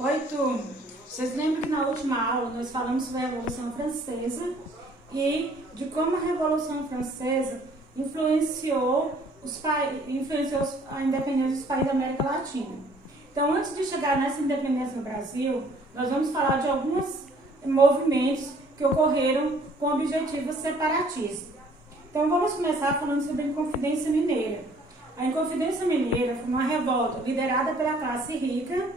Oi, turma. Vocês lembram que na última aula nós falamos sobre a Revolução Francesa e de como a Revolução Francesa influenciou a independência dos países da América Latina. Então, antes de chegar nessa independência no Brasil, nós vamos falar de alguns movimentos que ocorreram com objetivos separatistas. Então, vamos começar falando sobre a Inconfidência Mineira. A Inconfidência Mineira foi uma revolta liderada pela classe rica,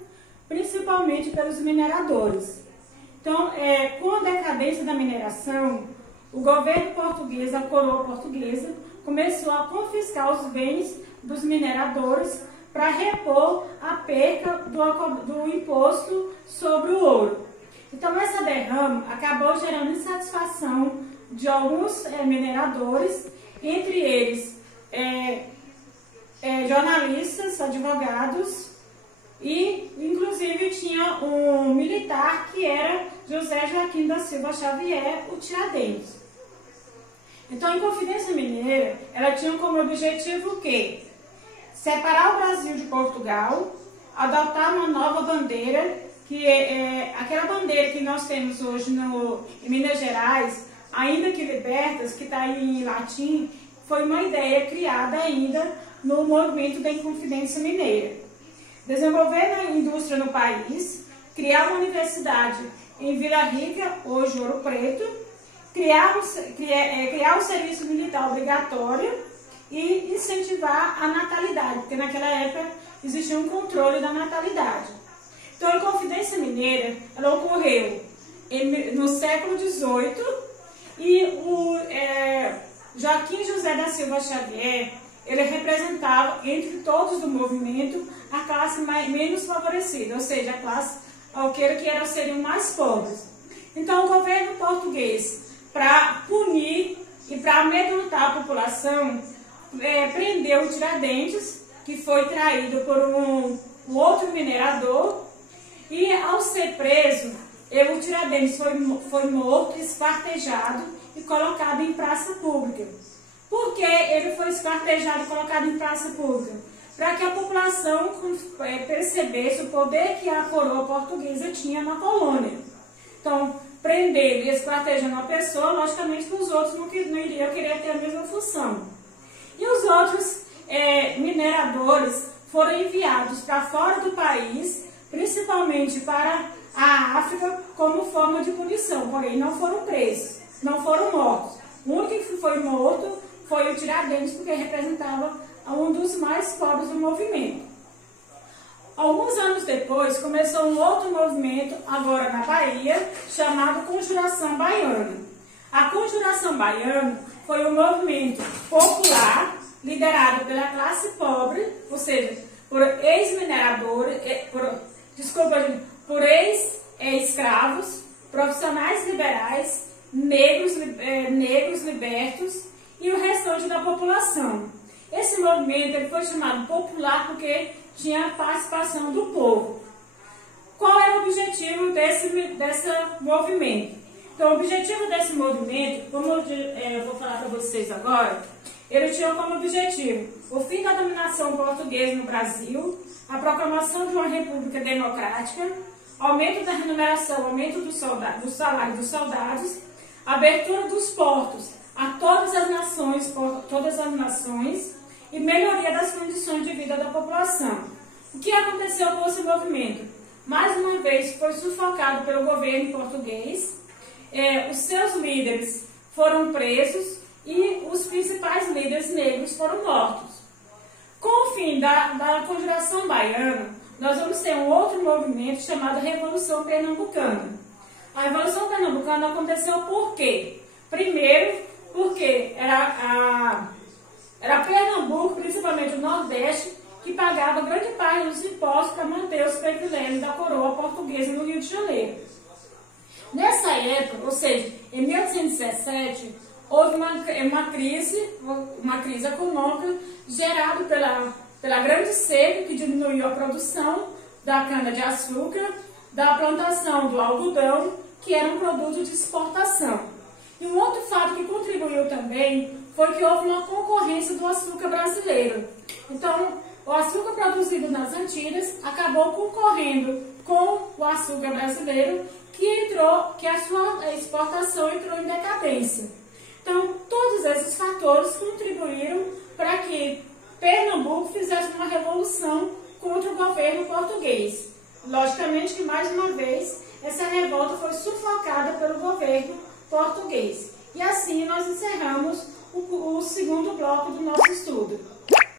principalmente pelos mineradores. Então, com a decadência da mineração, o governo português, a coroa portuguesa, começou a confiscar os bens dos mineradores para repor a perca do imposto sobre o ouro. Então, essa derrama acabou gerando insatisfação de alguns mineradores, entre eles jornalistas, advogados, e inclusive tinha um militar que era José Joaquim da Silva Xavier, o Tiradentes. Então, a Inconfidência Mineira, ela tinha como objetivo o quê? Separar o Brasil de Portugal, adotar uma nova bandeira, que é aquela bandeira que nós temos hoje em Minas Gerais, ainda que libertas, que está aí em latim, foi uma ideia criada ainda no movimento da Inconfidência Mineira. Desenvolver a indústria no país, criar uma universidade em Vila Rica, hoje Ouro Preto, criar o serviço militar obrigatório e incentivar a natalidade, porque naquela época existia um controle da natalidade. Então, a Inconfidência Mineira ela ocorreu no século XVIII e o Joaquim José da Silva Xavier, ele representava, entre todos do movimento, a classe menos favorecida, ou seja, a classe alqueira que seriam mais pobres. Então, o governo português, para punir e para amedrontar a população, prendeu o Tiradentes, que foi traído por um outro minerador, e ao ser preso, o Tiradentes foi morto, esquartejado e colocado em praça pública. Por que ele foi esquartejado e colocado em praça pública? Para que a população percebesse o poder que a coroa portuguesa tinha na colônia. Então, prender e esquartejando uma pessoa, logicamente que os outros não iriam querer ter a mesma função. E os outros mineradores foram enviados para fora do país, principalmente para a África, como forma de punição, porém não foram presos, não foram mortos. O único que foi morto foi o Tiradentes, porque representava um dos mais pobres do movimento. Alguns anos depois, começou um outro movimento, agora na Bahia, chamado Conjuração Baiana. A Conjuração Baiana foi um movimento popular, liderado pela classe pobre, ou seja, por ex-mineradores, por ex-escravos, profissionais liberais, negros libertos e o restante da população. Esse movimento ele foi chamado popular porque tinha a participação do povo. Qual era o objetivo desse movimento? Então, o objetivo desse movimento, como eu vou falar para vocês agora, ele tinha como objetivo o fim da dominação portuguesa no Brasil, a proclamação de uma república democrática, aumento da remuneração, aumento do salário dos soldados, abertura dos portos a todas as nações e melhoria das condições de vida da população. O que aconteceu com esse movimento? Mais uma vez foi sufocado pelo governo português, os seus líderes foram presos e os principais líderes negros foram mortos. Com o fim da Conjuração Baiana, nós vamos ter um outro movimento chamado Revolução Pernambucana. A Revolução Pernambucana aconteceu por quê? Primeiro, porque era Pernambuco, principalmente o Nordeste, que pagava grande parte dos impostos para manter os privilégios da coroa portuguesa no Rio de Janeiro. Nessa época, ou seja, em 1817, houve uma crise econômica gerada pela grande seca, que diminuiu a produção da cana-de-açúcar, da plantação do algodão, que era um produto de exportação. E um outro fato que contribuiu também foi que houve uma concorrência do açúcar brasileiro. Então, o açúcar produzido nas Antilhas acabou concorrendo com com o açúcar brasileiro, que a sua exportação entrou em decadência. Então, todos esses fatores contribuíram para que Pernambuco fizesse uma revolução contra o governo português. Logicamente que, mais uma vez, essa revolta foi sufocada pelo governo português. E assim nós encerramos o segundo bloco do nosso estudo.